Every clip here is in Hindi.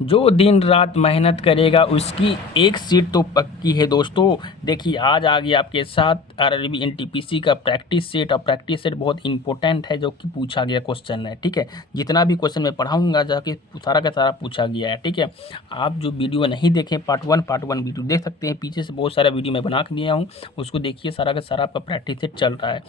जो दिन रात मेहनत करेगा उसकी एक सीट तो पक्की है दोस्तों। देखिए आज आ गया आपके साथ आरआरबी एनटीपीसी का प्रैक्टिस सेट, और प्रैक्टिस सेट बहुत इंपॉर्टेंट है जो कि पूछा गया क्वेश्चन है। ठीक है, जितना भी क्वेश्चन मैं पढ़ाऊंगा जाके सारा का सारा पूछा गया है। ठीक है, आप जो वीडियो नहीं देखें पार्ट वन वीडियो देख सकते हैं, पीछे से बहुत सारा वीडियो मैं बना के दिया हूँ, उसको देखिए। सारा का सारा आपका प्रैक्टिस सेट चल रहा है।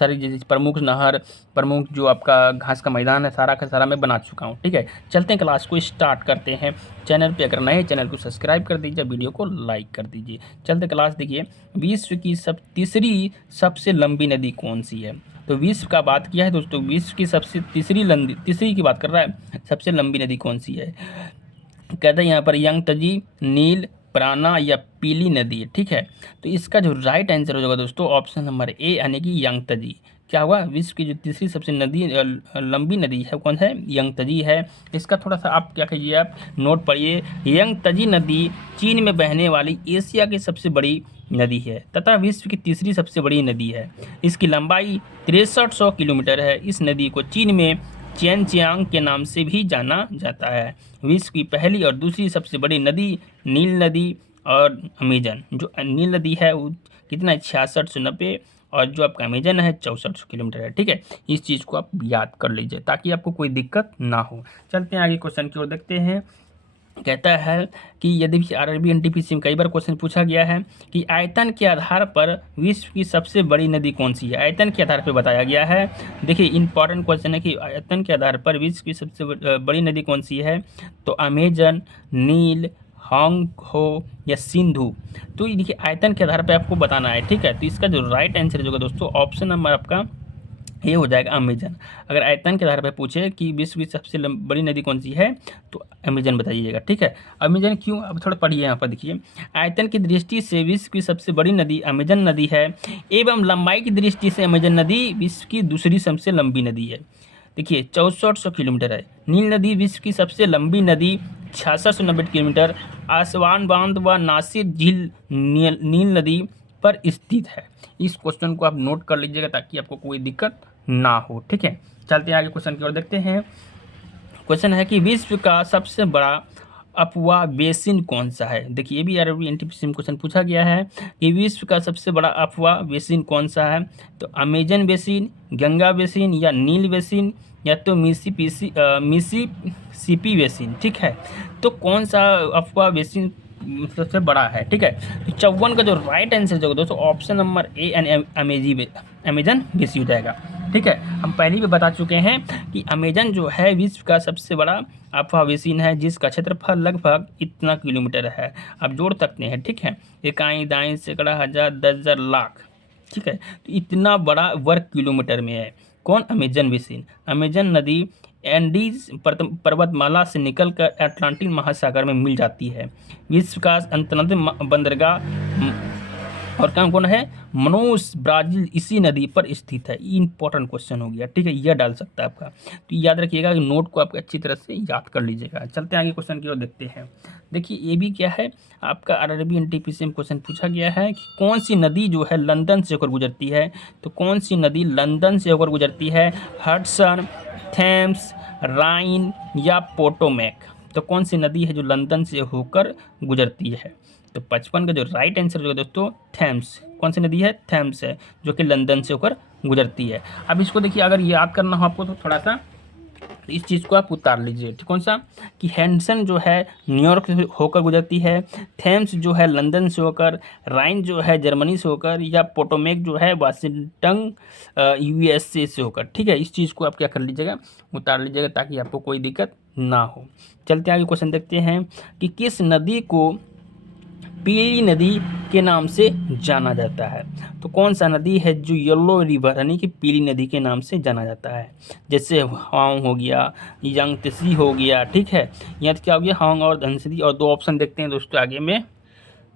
सारी जैसे प्रमुख नहर, प्रमुख जो आपका घास का मैदान है, सारा का सारा मैं बना चुका हूँ। ठीक है, चलते हैं क्लास को स्टार्ट करते हैं। चैनल पे अगर नए, चैनल को सब्सक्राइब कर दीजिए, वीडियो को लाइक कर दीजिए। चलते क्लास देखिए, विश्व की तीसरी सबसे लंबी नदी कौन सी है। तो विश्व का बात किया है दोस्तों, विश्व की सबसे तीसरी की बात कर रहा है, सबसे लंबी नदी कौन सी है। कहते हैं यहाँ पर यंगतजी, नील, प्राणा या पीली नदी है। ठीक है, तो इसका जो राइट आंसर हो जाएगा दोस्तों ऑप्शन नंबर ए, यानी कि यंगतजी। क्या हुआ, विश्व की जो तीसरी सबसे लंबी नदी है कौन है, यंगतजी है। इसका थोड़ा सा आप क्या कहिए, आप नोट पढ़िए। यंगतजी नदी चीन में बहने वाली एशिया की सबसे बड़ी नदी है तथा विश्व की तीसरी सबसे बड़ी नदी है। इसकी लंबाई 6300 किलोमीटर है। इस नदी को चीन में चेनचियांग के नाम से भी जाना जाता है। विश्व की पहली और दूसरी सबसे बड़ी नदी नील नदी और अमेजन। जो नील नदी है वो कितना है, 6690, और जो आपका अमेजन है 6400 किलोमीटर है। ठीक है, इस चीज़ को आप याद कर लीजिए ताकि आपको कोई दिक्कत ना हो। चलते हैं आगे क्वेश्चन की ओर, देखते हैं। कहता है कि यदि भी आरआरबी एनटीपीसी में कई बार क्वेश्चन पूछा गया है कि आयतन के आधार पर विश्व की सबसे बड़ी नदी कौन सी है। आयतन के आधार पर बताया गया है। देखिए इंपॉर्टेंट क्वेश्चन है कि आयतन के आधार पर विश्व की सबसे बड़ी नदी कौन सी है। तो अमेजन, नील, हांग हो या सिंधु। तो ये देखिए आयतन के आधार पर आपको बताना है। ठीक है, तो इसका जो राइट आंसर होगा दोस्तों ऑप्शन नंबर आपका ये हो जाएगा अमेजन। अगर आयतन के आधार पर पूछे कि विश्व की सबसे बड़ी नदी कौन सी है तो अमेजन बताइएगा। ठीक है, अमेजन क्यों, अब थोड़ा पढ़िए यहाँ पर देखिए। आयतन की दृष्टि से विश्व की सबसे बड़ी नदी अमेजन नदी है, एवं लंबाई की दृष्टि से अमेजन नदी विश्व की दूसरी सबसे लंबी नदी है। देखिए 6400 किलोमीटर है। नील नदी विश्व की सबसे लंबी नदी 6690 किलोमीटर, आसवान बांध व नासिर झील नील नदी पर स्थित है। इस क्वेश्चन को आप नोट कर लीजिएगा ताकि आपको कोई दिक्कत ना हो। ठीक है, चलते हैं आगे क्वेश्चन की ओर, देखते हैं। क्वेश्चन है कि विश्व का सबसे बड़ा अफवाह बेसिन कौन सा है। देखिए ये भी आरआरबी एनटीपीसी में क्वेश्चन पूछा गया है कि विश्व का सबसे बड़ा अफवाह बेसिन कौन सा है। तो अमेजन बेसिन, गंगा बेसिन या नील बेसिन या तो मिसिसिपी बेसिन। ठीक है, तो कौन सा अफवाह बेसिन सबसे बड़ा है। ठीक है, तो 54 का जो राइट आंसर जो दोस्तों option number A Amazon basin हो जाएगा। ठीक है, हम पहले भी बता चुके हैं कि अमेजन जो है विश्व का सबसे बड़ा अफवाह बेसिन है, जिसका क्षेत्रफल लगभग इतना किलोमीटर है। आप जोड़ सकते हैं। ठीक है, इकाई, दाई, सैकड़ा, हजार, 10,000, लाख। ठीक है, तो इतना बड़ा वर्ग किलोमीटर में है कौन, अमेजन बेसिन। अमेजन नदी एंडीज पर्वतमाला से निकलकर अटलांटिक महासागर में मिल जाती है। विश्व का अंतर्राष्ट्रीय बंदरगाह और काम कौन है, मनोस, ब्राज़ील इसी नदी पर स्थित है। इंपॉर्टेंट क्वेश्चन हो गया। ठीक है, यह डाल सकता है आपका, तो याद रखिएगा कि नोट को आप अच्छी तरह से याद कर लीजिएगा। चलते हैं आगे क्वेश्चन की ओर, देखते हैं। देखिए ये भी क्या है, आपका आरआरबी एनटीपीसी में क्वेश्चन पूछा गया है कि कौन सी नदी जो है लंदन से होकर गुजरती है। तो कौन सी नदी लंदन से होकर गुजरती है, हडसन, थेम्स, राइन या पोटोमैक। तो कौन सी नदी है जो लंदन से होकर गुजरती है। तो 55 का जो राइट आंसर जो है दोस्तों थेम्स। कौन सी नदी है, थेम्स है, जो कि लंदन से होकर गुजरती है। अब इसको देखिए, अगर याद करना हो आपको तो थोड़ा सा इस चीज़ को आप उतार लीजिए। ठीक, कौन सा, कि हेडसन जो है न्यूयॉर्क से होकर गुजरती है, थेम्स जो है लंदन से होकर, राइन जो है जर्मनी से होकर, या पोटोमेक जो है वाशिंगटन यूएसए से होकर। ठीक है, इस चीज़ को आप क्या कर लीजिएगा, उतार लीजिएगा ताकि आपको कोई दिक्कत ना हो। चलते आगे क्वेश्चन देखते हैं कि किस नदी को पीली नदी के नाम से जाना जाता है। तो कौन सा नदी है जो येलो रिवर यानी कि पीली नदी के नाम से जाना जाता है। जैसे हांग हो गया, यांगत्से हो गया। ठीक है, यहाँ क्या हो गया, हांग और धनसिरी। और दो ऑप्शन देखते हैं दोस्तों आगे में।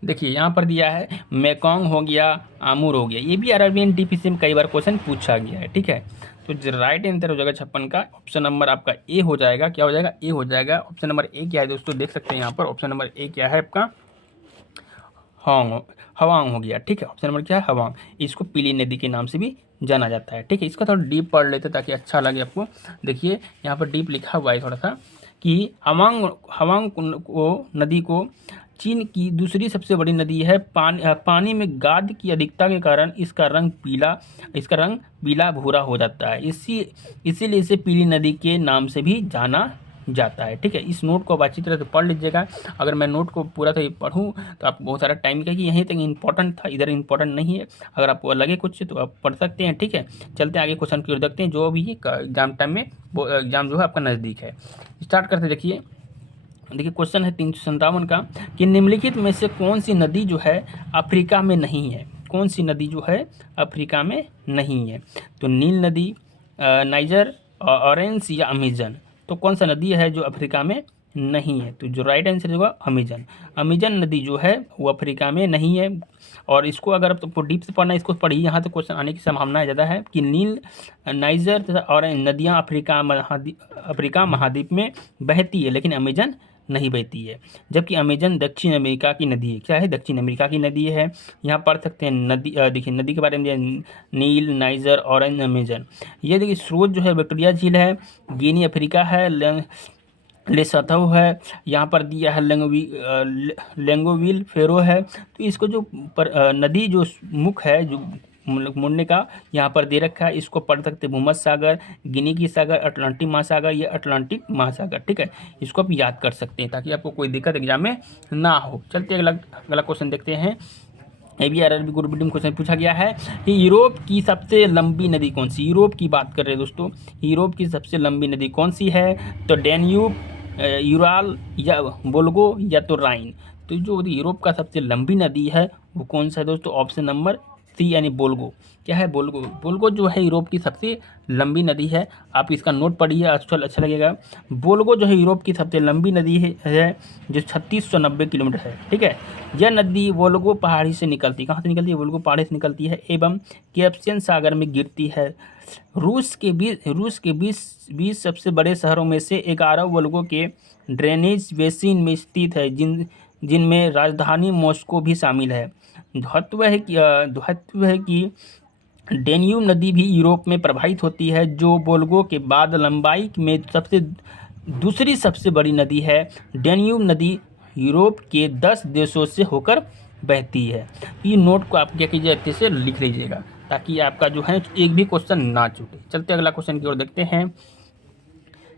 देखिए यहाँ पर दिया है मेकोंग हो गया, आमूर हो गया। ये भी आरआरबी एनटीपीसी में कई बार क्वेश्चन पूछा गया है। ठीक है, तो जो राइट आंसर हो जाएगा 56 का ऑप्शन नंबर आपका ए हो जाएगा। क्या हो जाएगा, ए हो जाएगा। ऑप्शन नंबर ए क्या है दोस्तों, देख सकते हैं यहाँ पर ऑप्शन नंबर ए क्या है आपका, हवांग हो गया। ठीक है, ऑप्शन नंबर क्या है, हवांग। इसको पीली नदी के नाम से भी जाना जाता है। ठीक है, इसका थोड़ा डीप पढ़ लेते ताकि अच्छा लगे आपको। देखिए यहाँ पर डीप लिखा हुआ है थोड़ा सा कि हवांग हवांग को नदी को चीन की दूसरी सबसे बड़ी नदी है। पानी में गाद की अधिकता के कारण इसका रंग पीला भूरा हो जाता है। इसीलिए इसे पीली नदी के नाम से भी जाना जाता है। ठीक है, इस नोट को आप अच्छी तरह से पढ़ लीजिएगा। अगर मैं नोट को पूरा तरह पढ़ूँ तो आपको बहुत सारा टाइम का कि यहीं तक इम्पोर्टेंट था, इधर इम्पोर्टेंट नहीं है। अगर आपको लगे कुछ तो आप पढ़ सकते हैं। ठीक है, चलते हैं आगे क्वेश्चन की ओर देखते हैं जो भी एग्जाम टाइम में वो एग्जाम जो है आपका नज़दीक है। स्टार्ट करते देखिए क्वेश्चन है 357 का कि निम्नलिखित में से कौन सी नदी जो है अफ्रीका में नहीं है। कौन सी नदी जो है अफ्रीका में नहीं है? तो नील नदी, नाइजर, ऑरेंज या अमेजन। तो कौन सा नदी है जो अफ्रीका में नहीं है? तो जो राइट आंसर होगा अमेजन। अमेजन नदी जो है वो अफ्रीका में नहीं है। और इसको अगर आपको डीप से पढ़ना है इसको पढ़िए, यहाँ तो क्वेश्चन आने की संभावना ज़्यादा है कि नील, नाइजर तथा ऑरेंज नदियाँ अफ्रीका महाद्वीप में बहती है लेकिन अमेजन नहीं बहती है। जबकि अमेजन दक्षिण अमेरिका की नदी है। क्या है? दक्षिण अमेरिका की नदी है। यहाँ पढ़ सकते हैं नदी, देखिए नदी के बारे में नील, नाइजर, ऑरेंज, अमेजन। ये देखिए स्रोत जो है विक्टोरिया झील है, गिनी अफ्रीका है, लेसोथो है, यहाँ पर दिया है लेंगोविल फेरो है। तो इसको जो नदी जो मुख है जो मुड़ने का यहाँ पर दे रखा है, इसको पढ़ सकते हैं भूमध्य सागर, गिनी की सागर, अटलांटिक महासागर, ये अटलांटिक महासागर। ठीक है, इसको आप याद कर सकते हैं ताकि आपको कोई दिक्कत एग्जाम में ना हो। चलते अगला क्वेश्चन देखते हैं। ABRRB ग्रुप डी में क्वेश्चन पूछा गया है कि यूरोप की सबसे लंबी नदी कौन सी? यूरोप की बात कर रहे हैं दोस्तों। यूरोप की सबसे लंबी नदी कौन सी है? तो डैन्यूब, यूराल या वोल्गो या तो राइन। तो जो यूरोप का सबसे लंबी नदी है वो कौन सा है दोस्तों? ऑप्शन नंबर सी यानी बोल्गो। क्या है? बोल्गो। बोल्गो जो है यूरोप की सबसे लंबी नदी है। आप इसका नोट पढ़िए, अच्छा लगेगा। बोल्गो जो है यूरोप की सबसे लंबी नदी है जो 3690 किलोमीटर है। ठीक है, यह नदी वोल्गो पहाड़ी से निकलती है। कहाँ से निकलती है? वोल्गो पहाड़ी से निकलती है एवं कैस्पियन सागर में गिरती है। रूस के 20 सबसे बड़े शहरों में से 11 वोल्गो के ड्रेनेज बेसिन में स्थित है, जिनमें राजधानी मॉस्को भी शामिल है। महत्व है कि डेन्यूब नदी भी यूरोप में प्रवाहित होती है, जो वोल्गो के बाद लंबाई में दूसरी सबसे बड़ी नदी है। डेन्यूब नदी यूरोप के 10 देशों से होकर बहती है। ये नोट को आप क्या कीजिए, अच्छे से लिख लीजिएगा ताकि आपका जो है एक भी क्वेश्चन ना छूटे। चलते अगला क्वेश्चन की ओर देखते हैं।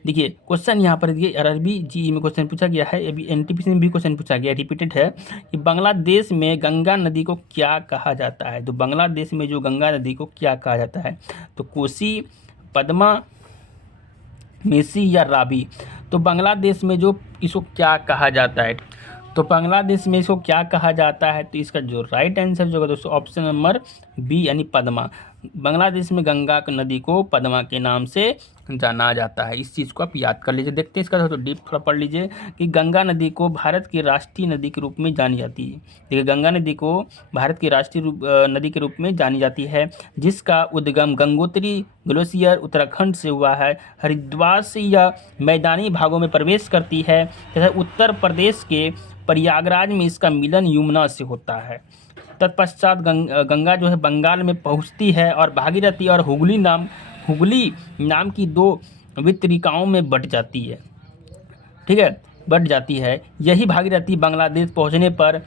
देखिए क्वेश्चन यहाँ पर देखिए आरआरबी जीई में क्वेश्चन पूछा गया है, अभी एनटीपीसी में भी क्वेश्चन पूछा गया, रिपीटेड है कि बांग्लादेश में गंगा नदी को क्या कहा जाता है? तो बांग्लादेश में जो गंगा नदी को क्या कहा जाता है? तो कोसी, पद्मा, मेसी या रावी। तो बांग्लादेश में जो इसको क्या कहा जाता है? तो बांग्लादेश में इसको क्या कहा जाता है? तो इसका जो राइट आंसर जो होगा दोस्तों ऑप्शन नंबर बी यानी पद्मा। बांग्लादेश में गंगा नदी को पद्मा के नाम से जाना जाता है। इस चीज़ को आप याद कर लीजिए। देखते हैं इसका तो डीप थोड़ा पढ़ लीजिए कि गंगा नदी को भारत की राष्ट्रीय नदी के रूप में जानी जाती है। देखिए गंगा नदी को भारत की राष्ट्रीय नदी के रूप में जानी जाती है, जिसका उद्गम गंगोत्री ग्लेशियर उत्तराखंड से हुआ है। हरिद्वार से यह मैदानी भागों में प्रवेश करती है तथा उत्तर प्रदेश के प्रयागराज में इसका मिलन यमुना से होता है। तत्पश्चात गंगा जो है बंगाल में पहुंचती है और भागीरथी और हुगली नाम की 2 वितरिकाओं में बट जाती है। ठीक है, बट जाती है। यही भागीरथी बांग्लादेश पहुंचने पर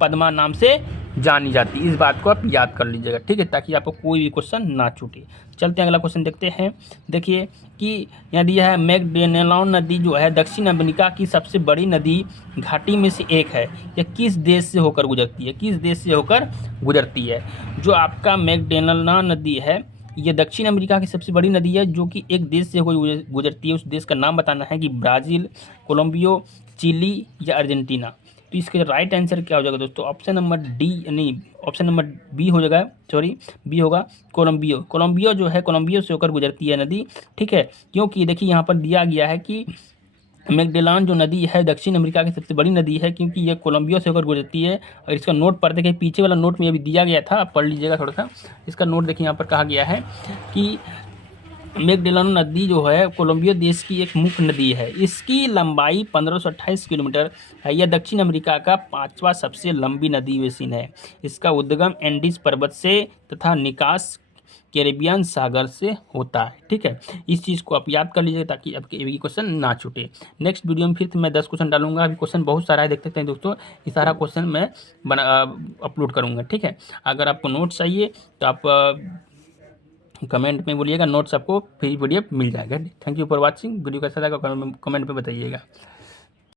पद्मा नाम से जानी जाती है। इस बात को आप याद कर लीजिएगा। ठीक है, ताकि आपको कोई भी क्वेश्चन ना छूटे। चलते हैं अगला क्वेश्चन देखते हैं। देखिए कि यहाँ दिया है मैकडेनेलॉन नदी जो है दक्षिण अमेरिका की सबसे बड़ी नदी घाटी में से एक है। यह किस देश से होकर गुजरती है? किस देश से होकर गुजरती है? जो आपका मैकडेनेलॉन नदी है ये दक्षिण अमेरिका की सबसे बड़ी नदी है जो कि एक देश से गुजरती है। उस देश का नाम बताना है कि ब्राज़ील, कोलंबिया, चिली या अर्जेंटीना। तो इसका राइट आंसर क्या हो जाएगा दोस्तों? ऑप्शन नंबर डी नहीं, ऑप्शन नंबर बी हो जाएगा, सॉरी बी होगा कोलंबिया। कोलंबिया जो है कोलंबिया से होकर गुजरती है नदी। ठीक है, क्योंकि देखिए यहाँ पर दिया गया है कि मैकडेलान जो नदी है दक्षिण अमेरिका की सबसे बड़ी नदी है क्योंकि ये कोलंबिया से होकर गुजरती है। और इसका नोट पढ़ते कि पीछे वाला नोट में अभी दिया गया था, आप पढ़ लीजिएगा थोड़ा सा। इसका नोट देखिए यहाँ पर कहा गया है कि मैकडेलान नदी जो है कोलंबिया देश की एक मुख्य नदी है। इसकी लंबाई 1528 किलोमीटर है। यह दक्षिण अमेरिका का 5वां सबसे लंबी नदी बेसिन है। इसका उद्गम एंडीज पर्वत से तथा निकास कैरेबियन सागर से होता है। ठीक है, इस चीज़ को आप याद कर लीजिए ताकि आपके ये क्वेश्चन ना छूटे। नेक्स्ट वीडियो में फिर मैं 10 क्वेश्चन डालूंगा। अभी क्वेश्चन बहुत सारा है, देख सकते हैं दोस्तों, ये सारा क्वेश्चन मैं बना अपलोड करूँगा। ठीक है, अगर आपको नोट्स चाहिए तो आप कमेंट में बोलिएगा, नोट्स आपको फ्री पीडीएफ मिल जाएगा। Thank you for watching. Video कैसा लगा कमेंट में बताइएगा।